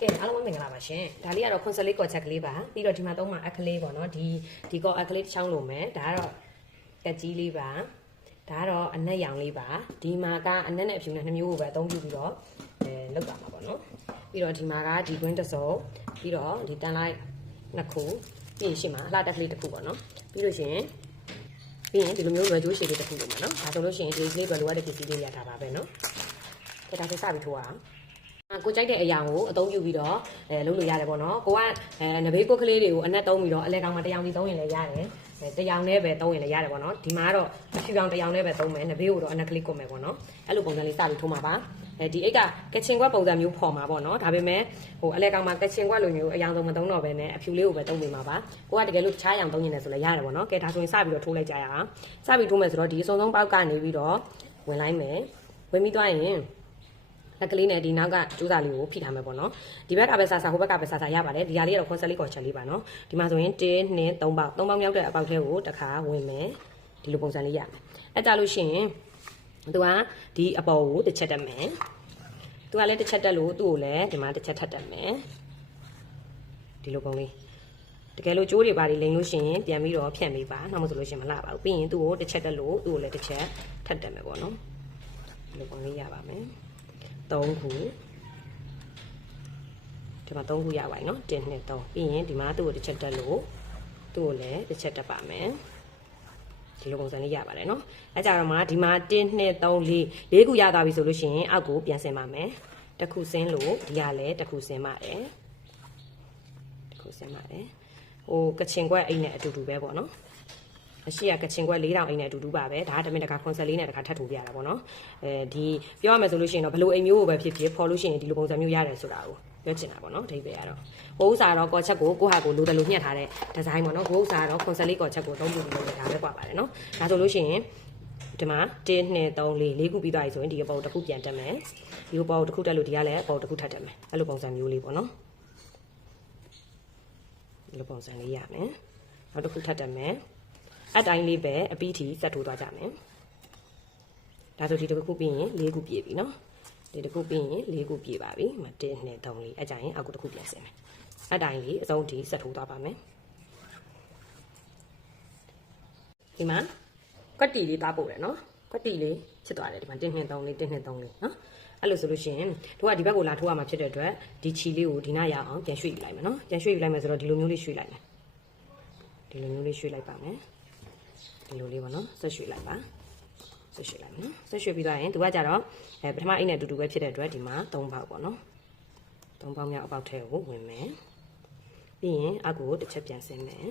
ကဲအားလုံးပဲမင်္ဂလာပါရှင်ဒါလေးကတော့ခွန်စလေးကော်ချက်ကလေးပါပြီးတော့ဒီမှာသုံးမှာအခလေးပေါ့နော်ဒီဒီကော်အခလေးတစ်ချောင်းလိုမယ်ဒါကတော့တက်ကြီးလေးပါဒါကတော့အနက်ရောင်လေးပါဒီမှာကအနက်နဲ့အဖြူနဲ့နှစ်မျိုးကိုပဲအသုံးပြုပြီးတော့အဲလောက်ပါမှာပေါ့နော်ပြီးတော့ဒီမှာကဒီကွင်းတစ်စုံပြီးတော့ဒီတန်လိုက်နှစ်ခုပြီးရင်ရှင်းမှာအလှတက်ကလေးတစ်ခုပေါ့နော်ပြီးလို့ရှိရင်ပြီးရင်ဒီလိုမျိုးလွယ်ကျိုးရှည်လေးတစ်ခုလိုမှာနော်ဒါဆိုလို့ရှိရင်ဒီကလေးတွေလိုအပ်တဲ့ပစ္စည်းလေးတွေရတာပါပဲနော်ကဲဒါဆိုစပြီးထိုးအောင် ကိုကြိုက်တဲ့အရာကိုအသုံးပြုပြီးတော့အဲလုပ်လို့ရတယ်ပေါ့နော်ကိုကအဲနဘေးကုတ်ကလေးတွေကိုအနက်သုံးပြီးတော့အလဲကောင်မှာတစ်ယောင်စီသုံးရင်လည်းရတယ်အဲတစ်ယောင်နဲ့ပဲသုံးရင်လည်းရတယ်ပေါ့နော်ဒီမှာကတော့အဖြူကောင်တစ်ယောင်နဲ့ပဲသုံးမယ်နဘေးကိုတော့အနက်ကလေးကုတ်မယ်ပေါ့နော်အဲ့လိုပုံစံလေးစပြီးထိုးမှာပါအဲဒီအိတ်ကကချင်ကွက်ပုံစံမျိုးဖော်မှာပေါ့နော်ဒါပေမဲ့ဟိုအလဲကောင်မှာကချင်ကွက်လိုမျိုးအယောင်ဆုံးမသုံးတော့ဘဲနဲ့အဖြူလေးကိုပဲသုံးနေမှာပါကိုကတကယ်လို့တခြားအယောင်သုံးနေတယ်ဆိုလည်းရတယ်ပေါ့နော်ကဲဒါဆိုရင်စပြီးတော့ထိုးလိုက်ကြရအောင်စပြီးထိုးမယ်ဆိုတော့ဒီအစုံဆုံးပေါက်ကနေပြီးတော့ဝင်လိုက်မယ်ဝင်ပြီးသွားရင် လက်ကလေးနဲ့ဒီနောက်ကကျိုးစာလေးကိုဖိထားမယ်ပေါ့နော်ဒီဘက်ကပဲဆာဆာဟိုဘက်ကပဲဆာဆာရပါတယ်ဒီဟာလေးကတော့ခွန်ဆက်လေးကော်ချက်လေးပါနော်ဒီမှာဆိုရင်1 2 3ပေါက်3ပေါက်မြောက်တဲ့အပေါက်ထဲကိုတစ်ခါဝင်မယ်ဒီလိုပုံစံလေးရမယ်အဲကြလို့ရှိရင်သူကဒီအပေါ်ကိုတစ်ချက်တက်မယ်သူကလည်းတစ်ချက်တက်လို့သူ့ကိုလည်းဒီမှာတစ်ချက်ထပ်တက်မယ်ဒီလိုပုံလေးတကယ်လို့ကျိုးတွေပါလိလိန်လို့ရှိရင်ပြန်ပြီးတော့ဖြန့်ပေးပါနောက်မှဆိုလို့ရှိရင်မလှပါဘူးပြီးရင်သူ့ကိုတစ်ချက်တက်လို့သူ့ကိုလည်းတစ်ချက်ထပ်တက်မယ်ပေါ့နော်ဒီလိုပုံလေးရပါမယ် 3ခုဒီမှာ3ခုရပါတယ်နော်1 2 3ပြီးရင်ဒီမှာသူ့ကိုတစ်ချက်တက်လို့သူ့ကိုလည်းတစ်ချက်တက်ပါမယ်ဒီလိုပုံစံလေးရပါတယ်နော်အဲကြတော့မှဒီမှာ1 2 3 4 4ခုရသွားပြီဆိုလို့ရှိရင်အောက်ကိုပြန်ဆင်းပါမယ်တစ်ခုဆင်းလို့ဒီကလည်းတစ်ခုဆင်းပါတယ်တစ်ခုဆင်းပါတယ်ဟိုကချင်ကွက်အိတ်နဲ့အတူတူပဲပေါ့နော် အရှိကကချင်ခွက်4000အိမ်နဲ့အတူတူပါပဲဒါကတမင်တကာ84နဲ့တကာထပ်ထိုးပြရတာပေါ့နော်အဲဒီပြောရမယ်ဆိုလို့ရှိရင်တော့ဘလိုအိမ်မျိုးကိုပဲဖြစ်ဖြစ်ဖော်လို့ရှိရင်ဒီလိုပုံစံမျိုးရတယ်ဆိုတာကိုပြောချင်တာပေါ့နော်အဓိပ္ပာယ်ကတော့ကိုဥစားတော့ကော်ချက်ကိုကိုဟာကိုလိုတယ်လို့ညှက်ထားတဲ့ဒီဇိုင်းပေါ့နော်ကိုဥစားတော့84ကော်ချက်ကိုသုံးပြီးလုပ်ရတာပဲကွာပါတယ်နော်ဒါဆိုလို့ရှိရင်ဒီမှာ1 2 3 4 4ခုပြီးသွားပြီဆိုရင်ဒီအပေါ်တစ်ခုပြန်တက်မယ်ဒီအပေါ်တစ်ခုတက်လို့ဒီကလည်းအပေါ်တစ်ခုထပ်တက်မယ်အဲ့လိုပုံစံမျိုးလေးပေါ့နော်ဒီလိုပုံစံလေးရမယ်နောက်တစ်ခုထပ်တက်မယ် အတိုင်းလေးပဲအပီးထီဆက်ထိုးသွားကြမယ်ဒါဆိုဒီတစ်ခုပြီးရင်၄ခုပြည့်ပြီနော်ဒီတစ်ခုပြီးရင်၄ခုပြည့်ပါပြီမ1 2 3 4အကြရင်အောက်တစ်ခုပြန်ဆင်းမယ်အတိုင်းလေးအစုံဒီဆက်ထိုးသွားပါမယ်ဒီမှာကွက်တီလေးပါပို့တယ်နော်ကွက်တီလေးဖြစ်သွားတယ်ဒီမှာ1 2 3 4 1 2 3 4နော်အဲ့လိုဆိုလို့ရှိရင်တို့ကဒီဘက်ကိုလာထိုးရမှာဖြစ်တဲ့အတွက်ဒီချီလေးကိုဒီနားရအောင်ပြန်ရွှေ့ယူလိုက်မယ်နော်ပြန်ရွှေ့ယူလိုက်မယ်ဆိုတော့ဒီလိုမျိုးလေးရွှေ့လိုက်မယ်ဒီလိုမျိုးလေးရွှေ့လိုက်ပါမယ် ဒီလိုလေးပေါ့နော်ဆက်ရွှေ့လိုက်ပါဆက်ရွှေ့လိုက်မယ်နော်ဆက်ရွှေ့ပြီးသွားရင်သူကကြတော့အဲပထမအိတ်နဲ့အတူတူပဲဖြစ်တဲ့အတွက်ဒီမှာ၃ပေါက်ပေါ့နော်၃ပေါက်မြောက်အပေါက်ထဲကိုဝင်မယ်ပြီးရင်အကူကိုတစ်ချက်ပြန်ဆင်းမယ်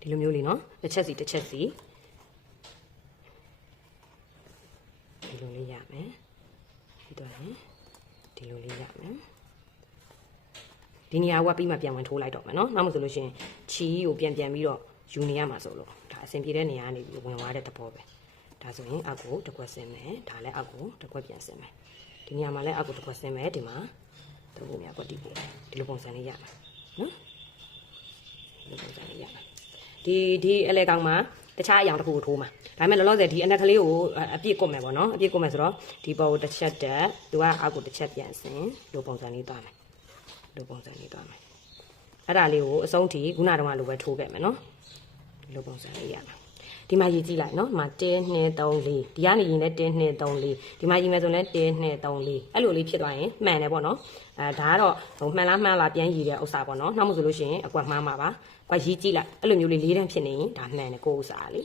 ဒီလိုမျိုးလေးနော်တစ်ချက်စီတစ်ချက်စီဒီလိုလေးရမယ်ပြီးတော့ရင်ဒီလိုလေးရမယ် ဒီနေရာကပြီးမှပြန်ဝင်ထိုးလိုက်တော့မယ်နော်နောက်မှဆိုလို့ရှိရင်ချီကိုပြန်ပြန်ပြီးတော့ယူနေရမှာဆိုလို့ဒါအဆင်ပြေတဲ့နေရာကနေပြီးဝင်သွားတဲ့သဘောပဲဒါဆိုရင်အောက်ကိုတစ်ခွက်ဆင်းမယ်ဒါလည်းအောက်ကိုတစ်ခွက်ပြန်ဆင်းမယ်ဒီနေရာမှာလည်းအောက်ကိုတစ်ခွက်ဆင်းမယ်ဒီမှာသုံးဖို့များကွက်တီးဖို့ဒီလိုပုံစံလေးရမယ်နော်ဒီလိုပုံစံလေးရမယ်ဒီဒီအလဲကောင်မှာတခြားအယောင်တစ်ခုကိုထိုးမှာဒါပေမဲ့လောလောဆယ်ဒီအနက်ကလေးကိုအပြည့်ကွတ်မယ်ပေါ့နော်အပြည့်ကွတ်မယ်ဆိုတော့ဒီပေါ်ကိုတစ်ချက်တက်သူကအောက်ကိုတစ်ချက်ပြန်ဆင်းလိုပုံစံလေးသွားမယ် လိုပုံစံလေးသွားမယ်အဲ့ဒါလေးကိုအဆုံးထိခုနတုန်းကလိုပဲထိုးခဲ့မယ်နော်ဒီလိုပုံစံလေးရမယ်ဒီမှာရေးကြည့်လိုက်နော်ဒီမှာ1 2 3 4ဒီကနေရင်လည်း1 2 3 4ဒီမှာရေးမယ်ဆိုလည်း1 2 3 4အဲ့လိုလေးဖြစ်သွားရင်မှန်တယ်ပေါ့နော်အဲဒါကတော့ဟိုမှန်လားမှန်လားပြန်ရည်တဲ့ဥစ္စာပေါ့နော်နောက်မှဆိုလို့ရှိရင်အကွက်မှားမှာပါကွက်ရေးကြည့်လိုက်အဲ့လိုမျိုးလေးလေးတန်းဖြစ်နေရင်ဒါမှန်တယ်ကိုယ်ဥစ္စာလေ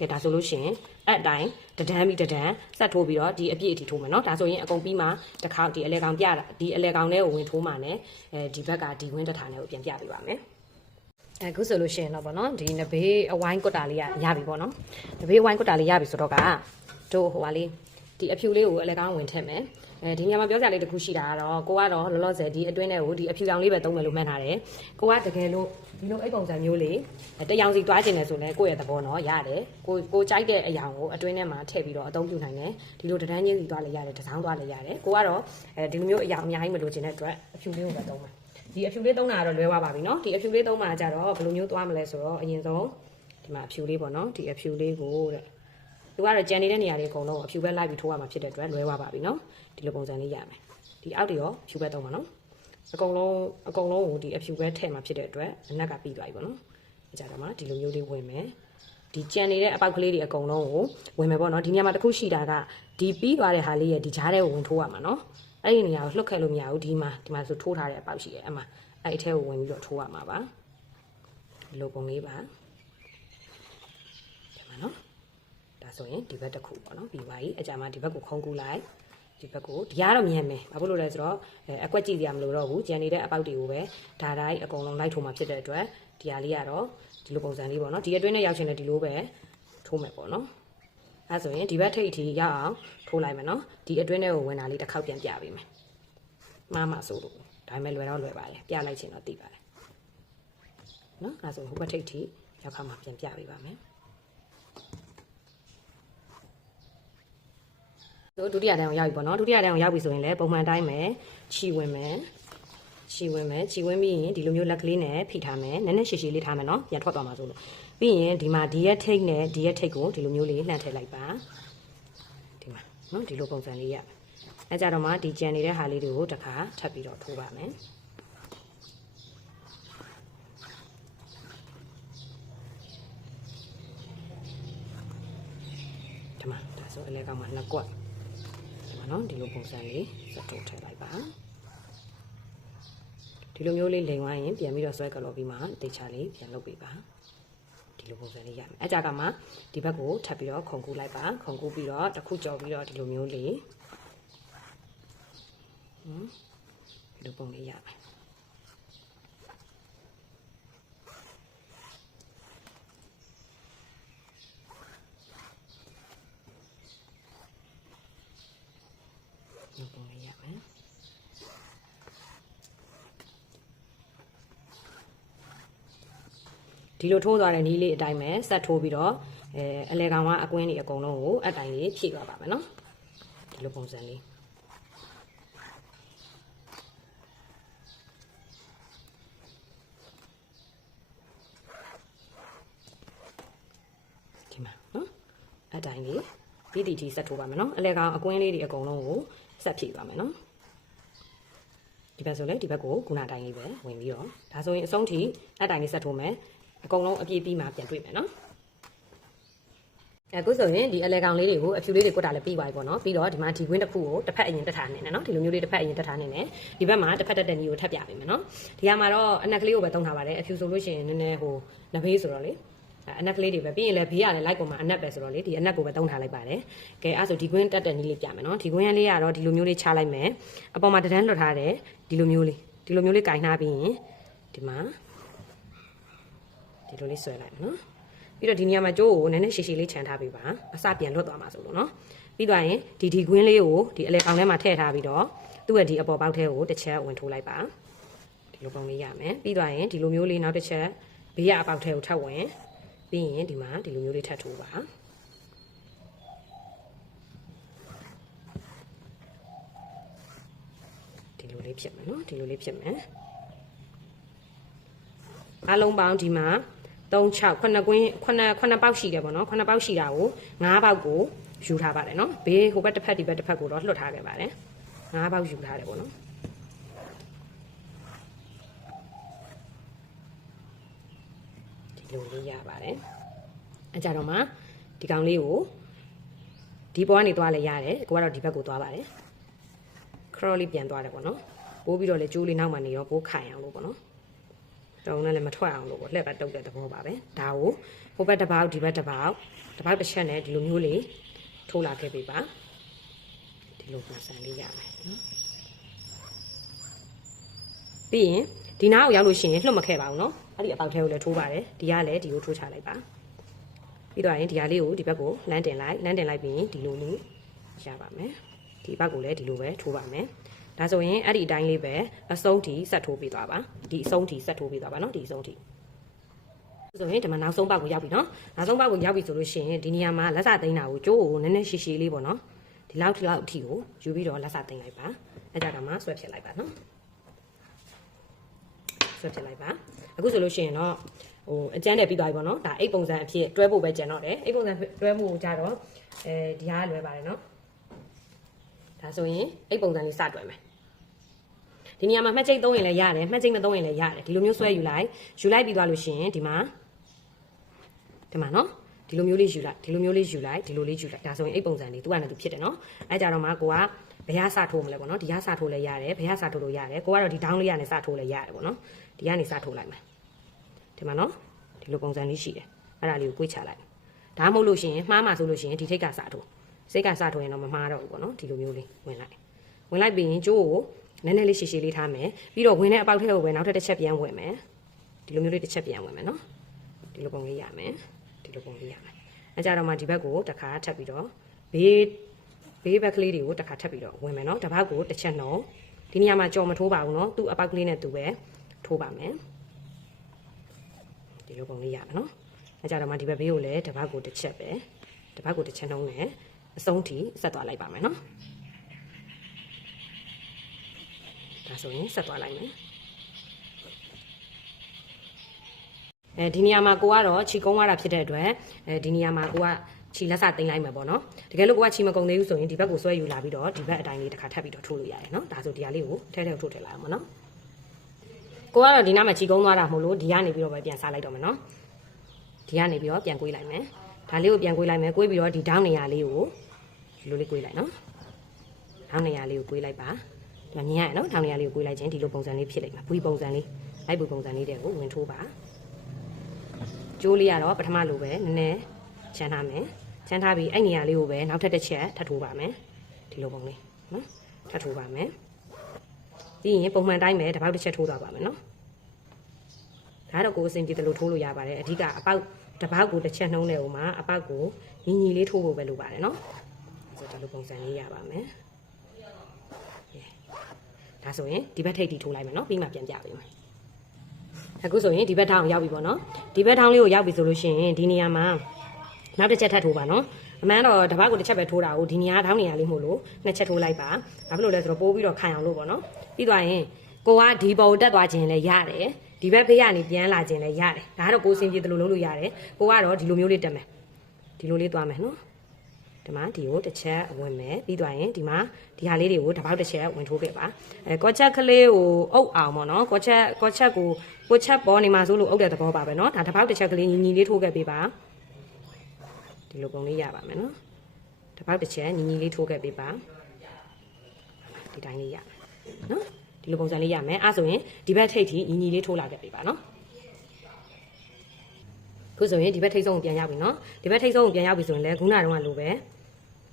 ကဲဒါဆိုလို့ရှိရင်အဲ့အတိုင်းတဒန်းပြီးတဒန်းဆက်ထိုးပြီးတော့ဒီအပြည့်အထိထိုးမယ်နော်ဒါဆိုရင်အကုန်ပြီးမှတစ်ခါဒီအလဲကောင်ပြတာဒီအလဲကောင်လေးကိုဝင်ထိုးမှလည်းအဲဒီဘက်ကဒီဝင်းတထာနဲ့ကိုပြန်ပြပေးပါမယ်အခုဆိုလို့ရှိရင်တော့ဗောနော်ဒီနဘေးအဝိုင်းကွတ်တာလေးရရပြီဗောနော်နဘေးအဝိုင်းကွတ်တာလေးရပြီဆိုတော့ကတို့ဟိုပါလေးဒီအဖြူလေးကိုအလဲကောင်းဝင်ထည့်မယ် အဲဒီညမှာပြောစရာလေးတစ်ခုရှိတာကတော့ကိုကတော့လောလောဆယ်ဒီအတွင်းထဲကိုဒီအဖြူရောင်လေးပဲသုံးမယ်လို့မှန်းထားတယ်ကိုကတကယ်လို့ဒီလိုအိတ်ပုံစံမျိုးလေးတရောင်စီတွားကျင်တယ်ဆိုလဲကိုယ့်ရဲ့သဘောနော်ရတယ်ကိုကိုကြိုက်တဲ့အရာကိုအတွင်းထဲမှာထည့်ပြီးတော့အသုံးပြုနိုင်တယ်ဒီလိုတန်းချင်းစီတွားလည်းရတယ်ဒီဇိုင်းတွားလည်းရတယ်ကိုကတော့အဲဒီလိုမျိုးအရာအများကြီးမလိုချင်တဲ့အတွက်အဖြူလေးကိုပဲသုံးမှာဒီအဖြူလေးသုံးတာကတော့လွဲသွားပါပြီနော်ဒီအဖြူလေးသုံးမှာကြတော့ဘယ်လိုမျိုးတွားမလဲဆိုတော့အရင်ဆုံးဒီမှာအဖြူလေးပေါ့နော်ဒီအဖြူလေးကိုတဲ့ သူကတော့ကြံနေတဲ့နေရာတွေအကုန်လုံးအဖြူဘက်လိုက်ပြီးထိုးရမှာဖြစ်တဲ့အတွက်လွဲသွားပါပြီနော်ဒီလိုပုံစံလေးရမယ်ဒီအောက်တွေရောဖြူဘက်သုံးပါနော်အကုန်လုံးအကုန်လုံးကိုဒီအဖြူဘက်ထည့်မှာဖြစ်တဲ့အတွက်အနက်ကပြီးသွားပြီပေါ့နော်အကြတော့မှဒီလိုမျိုးလေးဝင်မယ်ဒီကြံနေတဲ့အပေါက်ကလေးတွေအကုန်လုံးကိုဝင်မယ်ပေါ့နော်ဒီနေရာမှာတစ်ခုရှိတာကဒီပြီးသွားတဲ့ဟာလေးရဲ့ဒီကြားထဲကိုဝင်ထိုးရမှာနော်အဲ့ဒီနေရာကိုလှုပ်ခဲ့လို့မရဘူးဒီမှာဒီမှာဆိုထိုးထားတဲ့အပေါက်ရှိတယ်အဲ့မှာအဲ့အထဲကိုဝင်ပြီးတော့ထိုးရမှာပါဒီလိုပုံလေးပါဒီမှာနော် ဒါ ဆိုရင်ဒီဘက်တစ်ခုပေါ့နော်ပြီးပါပြီအကြမှာဒီဘက်ကိုခုံးကူးလိုက်ဒီဘက်ကိုဒီကတော့မြန်မယ်ဘာဖြစ်လို့လဲဆိုတော့အဲအကွက်ကြည့်စရာမလိုတော့ဘူးကြံနေတဲ့အပေါက်တွေကိုပဲဒါတိုင်းအကုန်လုံးလိုက်ထိုးမှဖြစ်တဲ့အတွက်ဒီဟာလေးကတော့ဒီလိုပုံစံလေးပေါ့နော်ဒီအတွင်းနဲ့ရောက်ချင်တဲ့ဒီလိုပဲထိုးမယ်ပေါ့နော်အဲဆိုရင်ဒီဘက်ထိပ်ထီရအောင်ထိုးလိုက်မယ်နော်ဒီအတွင်းထဲကိုဝင်တာလေးတစ်ခေါက်ပြန်ပြပေးမယ်မှားမှဆိုလို့ဒါပေမဲ့လွယ်တော့လွယ်ပါလေပြလိုက်ချင်တော့သိပါတယ်နော်အဲဆိုဟိုဘက်ထိပ်ထီရောက်ခါမှပြန်ပြပေးပါမယ် ဒုတိယတန်းကိုရောက်ပြီပေါ့နော်ဒုတိယတန်းကိုရောက်ပြီဆိုရင်လည်းပုံမှန်တိုင်းပဲခြီဝင်မယ်ခြီဝင်မယ်ခြီဝင်ပြီးရင်ဒီလိုမျိုးလက်ကလေးနဲ့ဖိထားမယ်နည်းနည်းရှည်ရှည်လေးထားမယ်နော်ပြန်ထွက်သွားမှာဆိုလို့ပြီးရင်ဒီမှာဒီရဲ့ထိတ်နဲ့ဒီရဲ့ထိတ်ကိုဒီလိုမျိုးလေးလှန်ထည့်လိုက်ပါဒီမှာနော်ဒီလိုပုံစံလေးရအဲကြတော့မှဒီကြံနေတဲ့ဟာလေးတွေကိုတစ်ခါထပ်ပြီးတော့ထိုးပါမယ်ဒီမှာဒါဆိုအလဲကောင်မှာနှစ်ကွက်ဒီမှာ နော်ဒီလိုပုံစံလေးစက်ထုတ်ထည့်လိုက်ပါဒီလိုမျိုးလေးလိမ်သွားရင်ပြန်ပြီးတော့ဆွဲကလော်ပြီးမှတေချာလေးပြန်လုပ်ပေးပါဒီလိုပုံစံလေးရမယ်အကြကမှဒီဘက်ကိုထပ်ပြီးတော့ခုံကူးလိုက်ပါခုံကူးပြီးတော့တစ်ခုကြော်ပြီးတော့ဒီလိုမျိုးလေးဟွန်းဒီလိုပုံလေးရမယ်ဒီလိုပုံလေးရမယ် ဒီလိုထိုးသွားတဲ့နီးလေးအတိုင်းပဲဆက်ထိုးပြီးတော့အဲအလဲကောင်ကအကွင်းတွေအကုန်လုံးကိုအတိုင်းလေးဖြည့်သွားပါမယ်နော်ဒီလိုပုံစံလေးဒီမှာနော်အတိုင်းလေးပြီးတီတီဆက်ထိုးပါမယ်နော်အလဲကောင်အကွင်းလေးတွေအကုန်လုံးကိုဆက်ဖြည့်ပါမယ်နော်ဒီဘက်ဆိုလဲဒီဘက်ကိုခုနအတိုင်းလေးပဲဝင်ပြီးတော့ဒါဆိုရင်အဆုံးထိအတိုင်းလေးဆက်ထိုးမယ် အကုန်လုံးအပြည့်ပြီးမှပြန်တွေ့မယ်နော်အခုဆိုရင်ဒီအလဲကောင်လေးတွေကိုအဖြူလေးတွေကွတ်တာလည်းပြီးသွားပြီပေါ့နော်ပြီးတော့ဒီမှာဒီကွင်းတစ်ခုကိုတစ်ဖက်အရင်တက်ထားနေတယ်နော်ဒီလိုမျိုးလေးတစ်ဖက်အရင်တက်ထားနေတယ်ဒီဘက်မှာတစ်ဖက်တက်တဲ့နီကိုထပ်ပြပေးမယ်နော်ဒီကမှာတော့အနက်ကလေးကိုပဲတုံးထားပါတယ်အဖြူဆိုလို့ရှိရင်နည်းနည်းဟိုနဘေးဆိုတော့လေအနက်ကလေးတွေပဲပြီးရင်လည်းဘေးကလည်းလိုက်ပေါ်မှာအနက်ပဲဆိုတော့လေဒီအနက်ကိုပဲတုံးထားလိုက်ပါတယ်ကဲအဲ့ဆိုဒီကွင်းတက်တဲ့နီလေးပြမယ်နော်ဒီကွင်းရလေးကတော့ဒီလိုမျိုးလေးချလိုက်မယ်အပေါ်မှာတန်းလွတ်ထားတယ်ဒီလိုမျိုးလေးဒီလိုမျိုးလေးကင်ထားပြီးရင်ဒီမှာ ဒီလိုလေးဆွဲလိုက်မယ်နော်ပြီးတော့ဒီနေရာမှာကျိုးကိုနည်းနည်းရှည်ရှည်လေးခြံထားပေးပါအစပြန်လွတ်သွားမှာဆိုလို့နော်ပြီးသွားရင်ဒီဒီကွင်းလေးကိုဒီအလဲကောင်ထဲမှာထည့်ထားပြီးတော့သူ့ရဲ့ဒီအပေါ်ပေါက်ထဲကိုတစ်ချက်ဝင်ထိုးလိုက်ပါဒီလိုပုံလေးရမယ်ပြီးသွားရင်ဒီလိုမျိုးလေးနောက်တစ်ချက်ဘေးရအပေါက်ထဲကိုထပ်ဝင်ပြီးရင်ဒီမှာဒီလိုမျိုးလေးထပ်ထိုးပါဒီလိုလေးဖြစ်မယ်နော်ဒီလိုလေးဖြစ်မယ်အလုံးပေါင်းဒီမှာ 3 6 9ကွင်း9 9ပေါက်ရှိတယ်ပေါ့နော်9ပေါက်ရှိတာကို9ပေါက်ကိုယူထားပါတယ်နော်ဘေးဟိုဘက်တစ်ဖက်ဒီဘက်တစ်ဖက်ကိုတော့လွတ်ထားခဲ့ပါတယ်9ပေါက်ယူထားတယ်ပေါ့နော်ဒီလိုလေးရပါတယ်အကြတော့မှဒီကောင်လေးကိုဒီဘောကနေသွားလဲရတယ်ကိုကတော့ဒီဘက်ကိုသွားပါတယ်ခရော့လေးပြန်သွားတယ်ပေါ့နော်ပိုးပြီးတော့လေကျိုးလေးနောက်မှနေရောပိုးခိုင်အောင်လို့ပေါ့နော် တုံးနဲ့လည်းမထွက်အောင်လို့ပေါ့လှည့်ပတ်တုပ်တဲ့သဘောပါပဲဒါကိုဟိုဘက်တစ်ပေါက်ဒီဘက်တစ်ပေါက်တစ်ပေါက်တစ်ချက်နဲ့ဒီလိုမျိုးလေးထိုးလာခဲ့ပြီပါဒီလိုပုံစံလေးရမယ်နော်ပြီးရင်ဒီနားကိုရောက်လို့ရှိရင်လွတ်မခဲ့ပါဘူးနော်အဲ့ဒီအပေါက်ထဲကိုလည်းထိုးပါတယ်ဒီကလည်းဒီကိုထိုးချလိုက်ပါပြီးတော့ရင်ဒီဟာလေးကိုဒီဘက်ကိုလမ်းတင်လိုက်လမ်းတင်လိုက်ပြီးရင်ဒီလိုလေးရပါမယ်ဒီဘက်ကိုလည်းဒီလိုပဲထိုးပါမယ် ဒါဆိုရင်အဲ့ဒီအတိုင်းလေးပဲအဆုံးထိဆက်ထိုးပေးသွားပါဒီအဆုံးထိဆက်ထိုးပေးသွားပါနော်ဒီအဆုံးထိဆိုရင်ဒီမှာနောက်ဆုံးပတ်ကိုရောက်ပြီနော်နောက်ဆုံးပတ်ကိုရောက်ပြီဆိုလို့ရှိရင်ဒီနေရာမှာလက်စသိမ်းတာကိုကြိုးကိုနည်းနည်းရှည်ရှည်လေးပေါ့နော်ဒီလောက်ဒီလောက်အထိကိုယူပြီးတော့လက်စသိမ်းလိုက်ပါအဲ့ကြတော့မှဆွဲဖြတ်လိုက်ပါနော်ဆွဲဖြတ်လိုက်ပါအခုဆိုလို့ရှိရင်တော့ဟိုအကျန်းနဲ့ပြီးသွားပြီပေါ့နော်ဒါအိတ်ပုံစံအဖြစ်တွဲဖို့ပဲကြံတော့တယ်အိတ်ပုံစံတွဲမှုကိုကြတော့အဲဒီဟာလွယ်ပါတယ်နော်ဒါဆိုရင်အိတ်ပုံစံလေးစတွယ်မယ် ဒီနေရာမှာမှတ်ချိတ်သုံးရင်လည်းရတယ်မှတ်ချိတ်မသုံးရင်လည်းရတယ်ဒီလိုမျိုးဆွဲယူလိုက်ယူလိုက်ပြီးသွားလို့ရှိရင်ဒီမှာဒီမှာနော်ဒီလိုမျိုးလေးယူလိုက်ဒီလိုမျိုးလေးယူလိုက်ဒီလိုလေးယူလိုက်ဒါဆိုရင်အိတ်ပုံစံလေးသူကလည်းသူဖြစ်တယ်နော်အဲကြတော့မှကိုကဘယ်ဟာစထိုးမလဲပေါ့နော်ဒီဟာစထိုးလဲရတယ်ဘယ်ဟာစထိုးလို့ရတယ်ကိုကတော့ဒီ down လေးကနေစထိုးလဲရတယ်ပေါ့နော်ဒီကနေစထိုးလိုက်မယ်ဒီမှာနော်ဒီလိုပုံစံလေးရှိတယ်အဲ့ဒါလေးကို꿰ချလိုက်ဒါမှမဟုတ်လို့ရှိရင်မှားမှဆိုလို့ရှိရင်ဒီထိတ်ကစထိုးစိတ်ကစထိုးရင်တော့မမှားတော့ဘူးပေါ့နော်ဒီလိုမျိုးလေးဝင်လိုက်ဝင်လိုက်ပြီးရင်ကျိုးကို နည်းနည်းလေးရှည်ရှည်လေးထားမယ်ပြီးတော့ဝင်တဲ့အပေါက်ထဲကိုပဲနောက်ထပ်တစ်ချက်ပြန်ဝင်မယ်ဒီလိုမျိုးလေးတစ်ချက်ပြန်ဝင်မယ်နော်ဒီလိုပုံလေးရမယ်ဒီလိုပုံလေးရမယ်အဲကြတော့မှဒီဘက်ကိုတစ်ခါထပ်ပြီးတော့ဘေးဘေးဘက်ကလေးတွေကိုတစ်ခါထပ်ပြီးတော့ဝင်မယ်နော်တစ်ပတ်ကိုတစ်ချက်နှုံးဒီနေရာမှာကြော်မထိုးပါဘူးနော်သူ့အပေါက်ကလေးနဲ့သူပဲထိုးပါမယ်ဒီလိုပုံလေးရမယ်နော်အဲကြတော့မှဒီဘက်ဘေးကိုလည်းတစ်ပတ်ကိုတစ်ချက်ပဲတစ်ပတ်ကိုတစ်ချက်နှုံးနဲ့အဆုံးထိဆက်သွားလိုက်ပါမယ်နော်ဒါ ဆိုရင်ဆက်သွားလိုက်မယ်အဲဒီနေရာမှာကိုကတော့ခြီကုန်းရတာဖြစ်တဲ့အတွက်အဲဒီနေရာမှာကိုကခြီလက်စတင်လိုက်မှာပေါ့နော်တကယ်လို့ကိုကခြီမကုံသေးဘူးဆိုရင်ဒီဘက်ကိုဆွဲယူလာပြီးတော့ဒီဘက်အတိုင်းလေးတစ်ခါထပ်ပြီးတော့ထိုးလို့ရတယ်နော်ဒါဆိုဒီဟာလေးကိုထဲထဲထိုးထည့်လိုက်အောင်ပေါ့နော်ကိုကတော့ဒီနားမှာခြီကုန်းသွားတာမဟုတ်လို့ဒီကနေပြီးတော့ပဲပြန်စားလိုက်တော့မယ်နော်ဒီကနေပြီးတော့ပြန်ကွေးလိုက်မယ်ဒါလေးကိုပြန်ကွေးလိုက်မယ်ကွေးပြီးတော့ဒီဒေါင်းနေရာလေးကိုဒီလိုလေးကွေးလိုက်နော်ဒေါင်းနေရာလေးကိုကွေးလိုက်ပါ ဒီမြင်ရရနော်ဒေါင်းနေရာလေးကိုကွေးလိုက်ခြင်းဒီလိုပုံစံလေးဖြစ်လိမ့်မယ်ဘူပုံစံလေးလိုက်ဘူပုံစံလေးတွေကိုဝင်ထိုးပါကျိုးလေးကတော့ပထမလိုပဲနည်းနည်းချမ်းထားမယ်ချမ်းထားပြီးအဲ့နေရာလေးကိုပဲနောက်ထပ်တစ်ချက်ထပ်ထိုးပါမယ်ဒီလိုပုံလေးနော်ထပ်ထိုးပါမယ်ပြီးရင်ပုံမှန်တိုင်းပဲတစ်ပေါက်တစ်ချက်ထိုးသွားပါမယ်နော်ဒါတော့ကိုယ်အစဉ်ပြေတယ်လို့ထိုးလို့ရပါတယ်အဓိကအပေါက်တစ်ပေါက်ကိုတစ်ချက်နှုံးနေဦးမှာအပေါက်ကိုညီညီလေးထိုးဖို့ပဲလိုပါတယ်နော်ဆိုတော့ဒီလိုပုံစံလေးရပါမယ် ဒါဆိုရင်ဒီဘက်ထိပ်တီထိုးလိုက်မယ်နော်ပြီးမှပြန်ပြပေးမယ်အခုဆိုရင်ဒီဘက်ထောင်ရောက်ပြီပေါ့နော်ဒီဘက်ထောင်လေးကိုရောက်ပြီဆိုလို့ရှိရင်ဒီနေရာမှာနောက်တစ်ချက်ထပ်ထိုးပါနော်အမှန်တော့တပတ်ကိုတစ်ချက်ပဲထိုးတာကိုဒီနေရာထောင်းနေရာလေးမို့လို့နှစ်ချက်ထိုးလိုက်ပါဘာဖြစ်လို့လဲဆိုတော့ပိုးပြီးတော့ခံအောင်လို့ပေါ့နော်ပြီးသွားရင်ကိုကဒီပေါ်ကိုတက်သွားခြင်းလည်းရတယ်ဒီဘက်ဖေးကနေပြန်လာခြင်းလည်းရတယ်ဒါကတော့ကိုစင်ပြေတယ်လို့လုပ်လို့ရတယ်ကိုကတော့ဒီလိုမျိုးလေးတက်မယ်ဒီလိုလေးသွားမယ်နော် ဒီမှာဒီကိုတစ်ချက်ဝင်မယ်ပြီးသွားရင်ဒီမှာဒီဟာလေးတွေကိုတစ်ပေါက်တစ်ချက်ဝင်ထိုးခဲ့ပါအဲကောချက်ကလေးကိုအုပ်အောင်ပေါ့နော်ကောချက်ကောချက်ကိုကိုချက်ပေါ်နေမှာဆိုလို့အုပ်တဲ့သဘောပါပဲနော်ဒါတစ်ပေါက်တစ်ချက်ကလေးညီညီလေးထိုးခဲ့ပေးပါဒီလိုပုံလေးရပါမယ်နော်တစ်ပေါက်တစ်ချက်ညီညီလေးထိုးခဲ့ပေးပါဒီတိုင်းလေးရမယ်နော်ဒီလိုပုံစံလေးရမယ်အဲဆိုရင်ဒီဘက်ထိပ်ထိညီညီလေးထိုးလာခဲ့ပေးပါနော်ခုဆိုရင်ဒီဘက်ထိပ်ဆုံးကိုပြန်ရောက်ပြီနော်ဒီဘက်ထိပ်ဆုံးကိုပြန်ရောက်ပြီဆိုရင်လည်းခုနတုန်းကလိုပဲ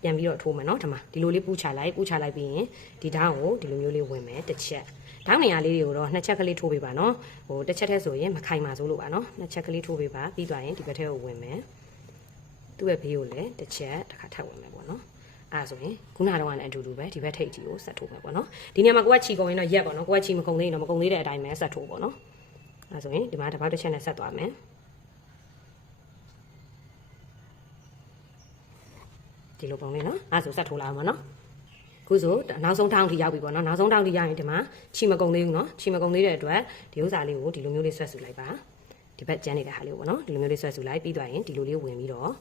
ပြန်ပြီးတော့ထိုးမယ်နော်ဒီမှာဒီလိုလေးပူချလိုက်ပူချလိုက်ပြီးရင်ဒီဓာတ်ကိုဒီလိုမျိုးလေးဝင်မယ်တစ်ချက်ဓာတ်နေရာလေးတွေကိုတော့နှစ်ချက်ကလေးထိုးပေးပါနော်ဟိုတစ်ချက်တည်းဆိုရင်မခိုင်ပါစိုးလို့ပါနော်နှစ်ချက်ကလေးထိုးပေးပါပြီးသွားရင်ဒီဘက်ထဲကိုဝင်မယ်သူ့ရဲ့ဘေးကိုလည်းတစ်ချက်တစ်ခါထပ်ဝင်မယ်ပေါ့နော်အဲဆိုရင်ခုနကတော့လည်းအတူတူပဲဒီဘက်ထိပ်ကြီးကိုဆက်ထိုးမယ်ပေါ့နော်ဒီနေရာမှာကိုကချီကုန်ရင်တော့ရက်ပေါ့နော်ကိုကချီမကုန်သေးရင်တော့မကုန်သေးတဲ့အတိုင်းပဲဆက်ထိုးပေါ့နော်အဲဆိုရင်ဒီမှာတစ်ပေါက်တစ်ချက်နဲ့ဆက်သွားမယ် ဒီလိုပုံလေးနော်အဲဆိုဆက်ထိုးလာအောင်ပါနော်ခုဆိုနောက်ဆုံးထောင်းထိရောက်ပြီပေါ့နော်နောက်ဆုံးထောင်းထိရောက်ရင်ဒီမှာချီမကုန်သေးဘူးနော်ချီမကုန်သေးတဲ့အတွက်ဒီဥစ္စာလေးကိုဒီလိုမျိုးလေးဆွဲဆူလိုက်ပါဒီဘက်ကျန်းနေတဲ့ဟာလေးကိုပေါ့နော်ဒီလိုမျိုးလေးဆွဲဆူလိုက်ပြီးသွားရင်ဒီလိုလေးဝင်ပြီးတော့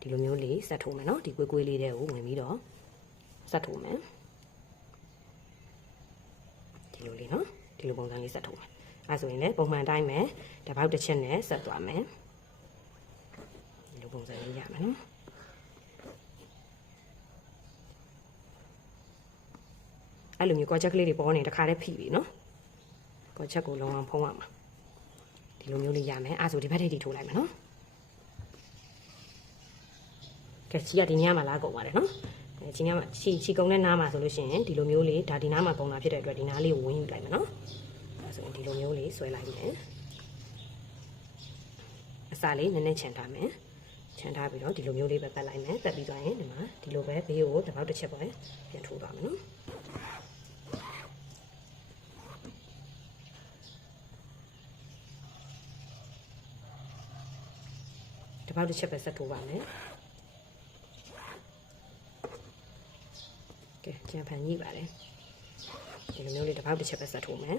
ဒီလိုမျိုးလေးဆက်ထိုးမယ်နော်ဒီကွေးကွေးလေးတွေကိုဝင်ပြီးတော့ဆက်ထိုးမယ်ဒီလိုလေးနော်ဒီလိုပုံစံလေးဆက်ထိုးမယ်အဲဆိုရင်လည်းပုံမှန်တိုင်းပဲတစ်ပေါက်တစ်ချက်နဲ့ဆက်သွားမယ်ဒီလိုပုံစံလေးရမယ်နော် အဲ့လိုမျိုးကောချက်ကလေးတွေပေါ်နေတခါတည်းဖိပြီနော်ကောချက်ကိုလုံးအောင်ဖုံးရမှာဒီလိုမျိုးလေးရမယ်အဲ့ဆိုဒီဘက်ထိပ်ထိထိုးလိုက်မယ်နော်ကဲချီကဒီညမှာလာကုန်ပါတယ်နော်အဲချီညမှာချီချီကုံတဲ့နားမှာဆိုလို့ရှိရင်ဒီလိုမျိုးလေးဒါဒီနားမှာပုံတာဖြစ်တဲ့အတွက်ဒီနားလေးကိုဝင်းယူလိုက်မယ်နော်အဲဆိုရင်ဒီလိုမျိုးလေးဆွဲလိုက်မယ်အစာလေးနည်းနည်းချန်ထားမယ်ချန်ထားပြီးတော့ဒီလိုမျိုးလေးပဲပတ်လိုက်မယ်ပတ်ပြီးသွားရင်ဒီမှာဒီလိုပဲဘေးကိုတစ်ပေါက်တစ်ချက်ပဲပြန်ထိုးသွားမယ်နော် ပေါက်တစ်ချက်ပဲဆက်ထိုးပါမယ်ကဲကျန်ဖန်ညှိပါတယ်ဒီလိုမျိုးလေးတစ်ပေါက်တစ်ချက်ပဲဆက်ထိုးမယ်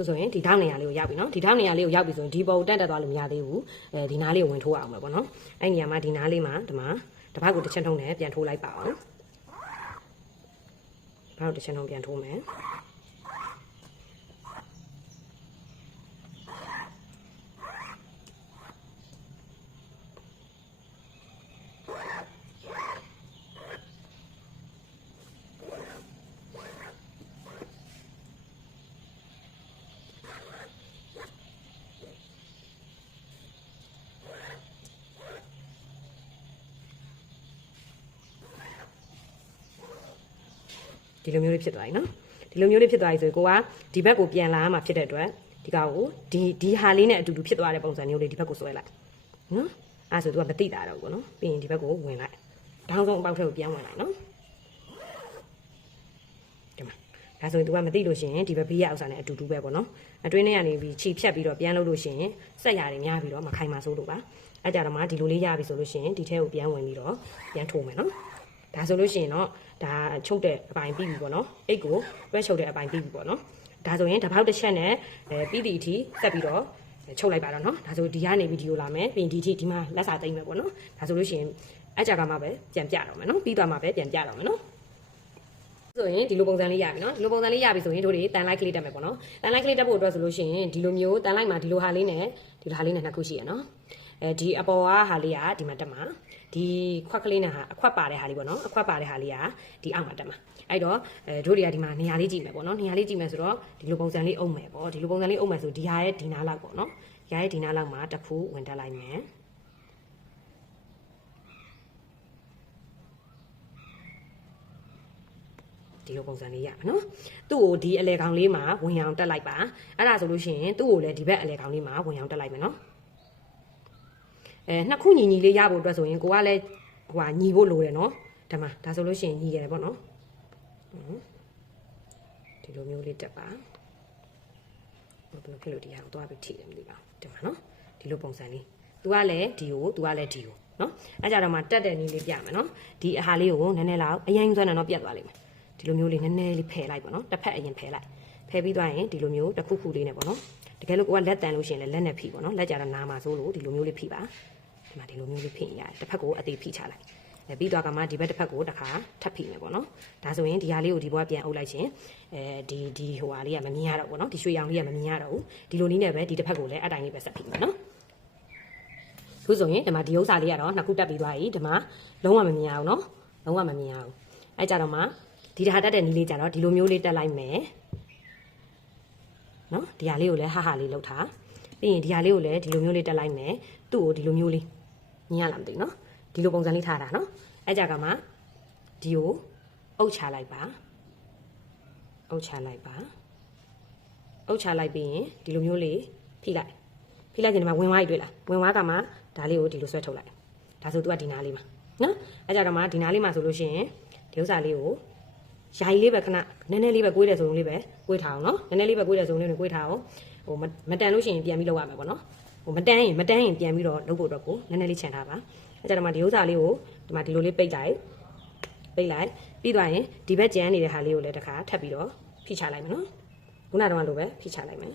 ိုဆိုရင်ဒီထောက်နေရာလေးကိုရောက်ပြီနော်ဒီထောက်နေရာလေးကိုရောက်ပြီဆိုရင်ဒီပေါ်ကိုတက်တက်သွားလို့မရသေးဘူးအဲဒီနားလေးကိုဝင်ထိုးအောင်ပဲပေါ့နော်အဲ့နေရာမှာဒီနားလေးမှာဒီမှာတပတ်ကိုတစ်ချက်ထုံးနဲ့ပြန်ထိုးလိုက်ပါအောင် ဘာလို့တစ်ချက်ထုံးပြန်ထိုးမယ် ဒီလိုမျိုးလေးဖြစ်သွားပြီနော်ဒီလိုမျိုးလေးဖြစ်သွားပြီဆိုရင်ကိုကဒီဘက်ကိုပြန်လာမှဖြစ်တဲ့အတွက်ဒီကောင်ကိုဒီဒီဟာလေးနဲ့အတူတူဖြစ်သွားတဲ့ပုံစံမျိုးလေးဒီဘက်ကိုဆွဲလိုက်နော်အဲဆိုသူကမသိတာတော့ဘူးပေါ့နော်ပြီးရင်ဒီဘက်ကိုဝင်လိုက်တောင်းဆုံးအပေါက်ထက်ကိုပြန်ဝင်လိုက်နော်ဒီမှာဒါဆိုရင် तू ကမသိလို့ရှိရင်ဒီဘက်ဘေးရဥစ္စာနဲ့အတူတူပဲပေါ့နော်အတွင်းထဲကနေပြီးခြိဖြတ်ပြီးတော့ပြန်လို့လို့ရှိရင်စက်ရတယ်များပြီးတော့မခိုင်ပါစိုးလို့ပါအဲကြတော့မှဒီလိုလေးရပြီဆိုလို့ရှိရင်ဒီထဲကိုပြန်ဝင်ပြီးတော့ပြန်ထိုးမယ်နော် ဒါဆိုလို့ရှိရင်တော့ဒါချုပ်တဲ့အပိုင်းပြီးပြီပေါ့နော်အိတ်ကိုတွဲချုပ်တဲ့အပိုင်းပြီးပြီပေါ့နော်ဒါဆိုရင်တစ်ပေါက်တစ်ချက်နဲ့အဲပြီးသည့်အထိဆက်ပြီးတော့ချုပ်လိုက်ပါတော့နော်ဒါဆိုဒီကနေဗီဒီယိုလာမယ်ပြီးရင်ဒီအထိဒီမှာလက်စာသိမ့်မယ်ပေါ့နော်ဒါဆိုလို့ရှိရင်အကြကမှပဲပြန်ပြတော့မယ်နော်ပြီးသွားမှပဲပြန်ပြတော့မယ်နော်ဆိုရင်ဒီလိုပုံစံလေးရပြီနော်ဒီလိုပုံစံလေးရပြီဆိုရင်တို့တွေတန်လိုက်ကလေးတက်မယ်ပေါ့နော်တန်လိုက်ကလေးတက်ဖို့အတွက်ဆိုလို့ရှိရင်ဒီလိုမျိုးတန်လိုက်မှာဒီလိုဟာလေးနဲ့ဒီလိုဟာလေးနဲ့နှစ်ခုရှိရနော်အဲဒီအပေါ်ကဟာလေးကဒီမှာတက်မှာ ဒီခွက်ကလေးနဲ့ဟာအခွက်ပါတဲ့ဟာလေးပေါ့နော်အခွက်ပါတဲ့ဟာလေးကဒီအောက်မှာတက်မှာအဲ့တော့အဲတို့တွေကဒီမှာနေရာလေးကြည့်မယ်ပေါ့နော်နေရာလေးကြည့်မယ်ဆိုတော့ဒီလိုပုံစံလေးအုပ်မယ်ပေါ့ဒီလိုပုံစံလေးအုပ်မယ်ဆိုဒီဟာရဲ့ဒီနားလောက်ပေါ့နော်ဒီဟာရဲ့ဒီနားလောက်မှာတစ်ခုဝင်တက်လိုက်မယ်ဒီလိုပုံစံလေးရမယ်နော်သူ့ကိုဒီအလဲကောင်လေးမှာဝင်အောင်တက်လိုက်ပါအဲ့ဒါဆိုလို့ရှိရင်သူ့ကိုလည်းဒီဘက်အလဲကောင်လေးမှာဝင်အောင်တက်လိုက်မယ်နော် အဲနှစ်ခုညီညီလေးရဖို့အတွက်ဆိုရင်ကိုကလည်းဟိုဟာညီဖို့လိုတယ်နော်ဒါမှဒါဆိုလို့ရှိရင်ညီရတယ်ပေါ့နော်ဒီလိုမျိုးလေးတက်ပါဘယ်လိုဖြစ်လို့ဒီဟာကိုသွားပြီးထိတယ်မသိပါဘူးဒီမှာနော်ဒီလိုပုံစံလေး तू ကလည်းဒီကို तू ကလည်းဒီကိုနော်အဲ့ကြတော့မှတက်တဲ့နည်းလေးပြမယ်နော်ဒီအဟာလေးကိုနည်းနည်းလောက်အရင်သွန်းတယ်နော်ပြတ်သွားလိမ့်မယ်ဒီလိုမျိုးလေးနည်းနည်းလေးဖယ်လိုက်ပါနော်တစ်ဖက်အရင်ဖယ်လိုက်ဖယ်ပြီးသွားရင်ဒီလိုမျိုးတစ်ခုခုလေးနဲ့ပေါ့နော်တကယ်လို့ကိုကလက်တန်လို့ရှိရင်လည်းလက်နဲ့ဖိပေါ့နော်လက်ကြတော့နားမှာစိုးလို့ဒီလိုမျိုးလေးဖိပါ ဒီမှာဒီလိုမျိုးလေးဖိရင်ရတယ်တစ်ဖက်ကိုအသေးဖိချလိုက်အဲပြီးသွားကမှဒီဘက်တစ်ဖက်ကိုတစ်ခါထပ်ဖိမယ်ပေါ့နော်ဒါဆိုရင်ဒီဟာလေးကိုဒီဘက်ပြန်အုပ်လိုက်ခြင်းအဲဒီဒီဟိုဟာလေးကမမြင်ရတော့ဘူးနော်ဒီရွှေရောင်လေးကမမြင်ရတော့ဘူးဒီလိုနည်းနဲ့ပဲဒီတစ်ဖက်ကိုလည်းအတိုင်းလေးပဲဆက်ဖိမယ်နော်ခုဆိုရင်ဒီမှာဒီဥစ္စာလေးကတော့နှစ်ခုတက်ပြီးသွားပြီဒီမှာလုံးဝမမြင်ရအောင်နော်လုံးဝမမြင်ရအောင်အဲကြတော့မှဒီတဟာတက်တဲ့နီးလေးကြတော့ဒီလိုမျိုးလေးတက်လိုက်မယ်နော်ဒီဟာလေးကိုလည်းဟာဟာလေးလှုပ်ထားပြီးရင်ဒီဟာလေးကိုလည်းဒီလိုမျိုးလေးတက်လိုက်မယ်သူ့ကိုဒီလိုမျိုးလေး မြင်ရလားမသိဘူးနော်ဒီလိုပုံစံလေးထားတာနော်အဲကြကမှဒီကိုအုပ်ချလိုက်ပါအုပ်ချလိုက်ပါအုပ်ချလိုက်ပြီးရင်ဒီလိုမျိုးလေးဖိလိုက်ဖိလိုက်ရင်ဒီမှာဝင်သွားပြီတွေ့လားဝင်သွားကမှဒါလေးကိုဒီလိုဆွဲထုတ်လိုက်ဒါဆို तू ကဒီနားလေးမှာနော်အဲကြတော့မှဒီနားလေးမှာဆိုလို့ရှိရင်ဒီဥစ္စာလေးကိုယာယီလေးပဲခဏနည်းနည်းလေးပဲကိုွေးတယ်ဆိုရင်လေးပဲကိုွေးထားအောင်နော်နည်းနည်းလေးပဲကိုွေးတယ်ဆိုရင်လေးကိုွေးထားအောင်ဟိုမတန်လို့ရှိရင်ပြန်ပြီးလောက်ရမယ်ပေါ့နော်ဟို မတန်းရင်မတန်းရင်ပြန်ပြီးတော့လုပ်ဖို့အတွက်ကိုနည်းနည်းလေးခြံထားပါအဲကြတော့မှဒီဥစ္စာလေးကိုဒီမှာဒီလိုလေးပိတ်လိုက်ပိတ်လိုက်ပြီးသွားရင်ဒီဘက်ကျန်နေတဲ့ဟာလေးကိုလည်းတစ်ခါထပ်ပြီးတော့ဖိချလိုက်မယ်နော်ခုနကတော့လိုပဲဖိချလိုက်မယ်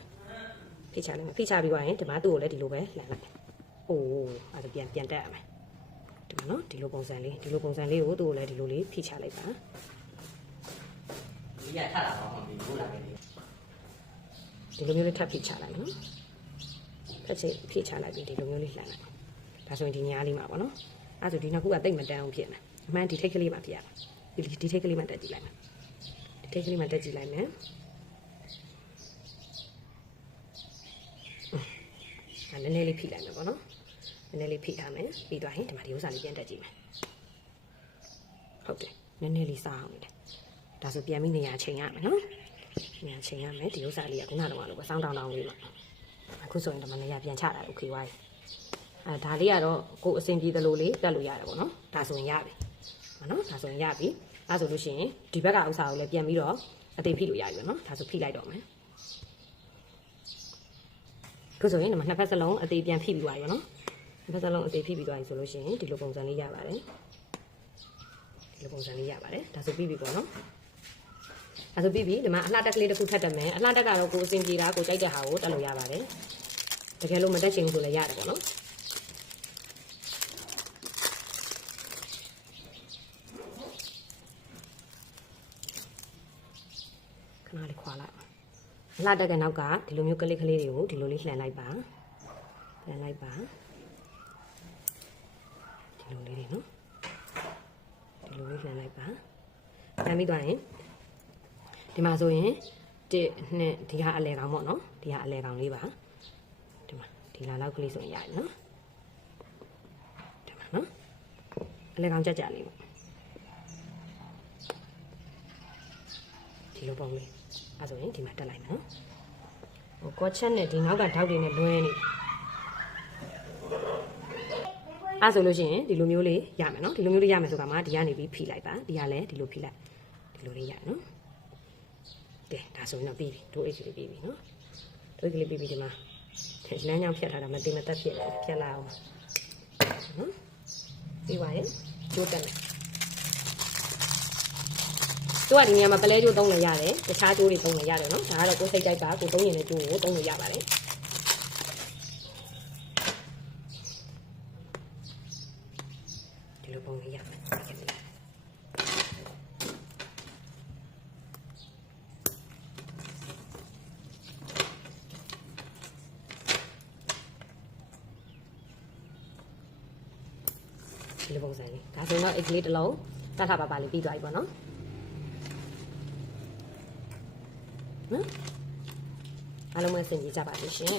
ဖိချလိုက်မယ်ဖိချပြီးသွားရင်ဒီမှာသူ့ကိုလည်းဒီလိုပဲလှန်လိုက်။အိုးအဲ့ဒါပြန်ပြန်တက်ရမယ်။ဒီမှာနော်ဒီလိုပုံစံလေးဒီလိုပုံစံလေးကိုသူ့ကိုလည်းဒီလိုလေးဖိချလိုက်ပါဒီကထတာတော့မပြီးဘူးလားခင်ဗျ။ဒီလိုမျိုးလေးထပ်ဖိချလိုက်နော်။ ဖက်ချဖိချလိုက်ပြီးဒီလိုမျိုးလေးလှန်လိုက်။ဒါဆိုရင်ဒီညားလေးမှာပေါ့နော်။အဲ့ဒါဆိုဒီနှစ်ခုကတိတ်မတန်းအောင်ဖြစ်မယ်။အမှန်ဒီထိတ်ကလေးမှာပြရမယ်။ဒီဒီထိတ်ကလေးမှာတက်ကြည့်လိုက်မယ်။ဒီထိတ်ကလေးမှာတက်ကြည့်လိုက်မယ်။အဲ့နည်းနည်းလေးဖိလိုက်မယ်ပေါ့နော်။နည်းနည်းလေးဖိထားမယ်။ပြီးသွားရင်ဒီမှာဒီဥစ္စာလေးပြန်တက်ကြည့်မယ်။ဟုတ်တယ်။နည်းနည်းလေးစားအောင်နေတယ်။ဒါဆိုပြန်ပြီးနေရာချိန်ရမယ်နော်။နေရာချိန်ရမယ်ဒီဥစ္စာလေးကခုနကတော့လို့ပဲစောင်းတောင်းတောင်းလေးမှာ။ အခုဆိုရင်ဒီမှာနေရာပြန်ချတာโอเคဝိုင်း။အဲဒါလေးကတော့ကိုယ်အဆင်ပြေသလိုလေးတက်လို့ရတယ်ပေါ့နော်။ဒါဆိုရင်ရပြီ။ဟုတ်နော်။ဒါဆိုရင်ရပြီ။အဲဆိုလို့ရှိရင်ဒီဘက်ကဥစ္စာကိုလည်းပြန်ပြီးတော့အသေးဖိလို့ရပြီပေါ့နော်။ဒါဆိုဖိလိုက်တော့မယ်။ခုဆိုရင်ဒီမှာနှစ်ဖက်စလုံးအသေးပြန်ဖိပြီးသွားပြီပေါ့နော်။နှစ်ဖက်စလုံးအသေးဖိပြီးသွားပြီဆိုလို့ရှိရင်ဒီလိုပုံစံလေးရပါတယ်။ဒီလိုပုံစံလေးရပါတယ်။ဒါဆိုပြီးပြီပေါ့နော်။ အဲဆိုပြီးပြီဒီမှာအလှတက်ကလေးတစ်ခုထပ်တက်မယ်အလှတက်ကတော့ကိုအစင်ပြေတာကိုကြိုက်တဲ့ဟာကိုတက်လို့ရပါတယ် တကယ်လို့မတက်ချင်ဘူးဆိုလည်းရတယ်ပေါ့နော်ခဏလေးခွာလိုက်အောင်အလှတက်ကနောက်ကဒီလိုမျိုးကလေးကလေးတွေကိုဒီလိုလေးလှန်လိုက်ပါလှန်လိုက်ပါဒီလိုလေးတွေနော်ဒီလိုလေးလှန်လိုက်ပါလှန်ပြီးသွားရင်ဒီမှာဆိုရင်1 2ဒီဟာအလဲကောင်ပေါ့နော်ဒီဟာအလဲကောင်လေးပါ ဒီမှာဒီလာလောက်ကလေးဆိုရင်ရတယ်နော်ဒီမှာနော်အလဲကောင်ကြက်ကြလေးပေါ့ဒီလိုပုံလေးအဲဆိုရင်ဒီမှာတက်လိုက်မယ်နော်ဟိုကောချက်နဲ့ဒီနောက်ကဓာတ်တွေနဲ့လွဲနေအဲဆိုလို့ရှိရင်ဒီလိုမျိုးလေးရမယ်နော်ဒီလိုမျိုးလေးရမယ်ဆိုကမှဒီကနေပြီးဖိလိုက်ပါဒီကလည်းဒီလိုဖိလိုက်ဒီလိုလေးရနော်ကဲဒါဆိုရင်တော့ပြီးပြီတို့အိတ်ကလေးပြီးပြီနော်တို့အိတ်ကလေးပြီးပြီဒီမှာ လမ်းကြောင်ဖြတ်ထားတာမတင်မတက်ဖြစ်တယ်ဖြတ်လိုက်အောင်နော်ပြီးပါရင်ကျိုးတက်မယ်တို့ကဒီနေရာမှာပလဲကျိုးသုံးလို့ရတယ်တခြားကျိုးတွေသုံးလို့ရတယ်နော်ဒါကတော့ကိုယ်စိတ်ကြိုက်ပါကိုသုံးရင်လည်းကျိုးကိုသုံးလို့ရပါတယ်ဒီလိုပုံလေးရမယ်ဒီလိုပုံစံလေးဒါဆိုတော့အိတ် ကလေးတစ်လုံးတတ်ထားပါပါလေးပြီးသွားပြီပေါ့နော်နော်အားလုံးပဲစင်ကြကြပါလိမ့်ရှင်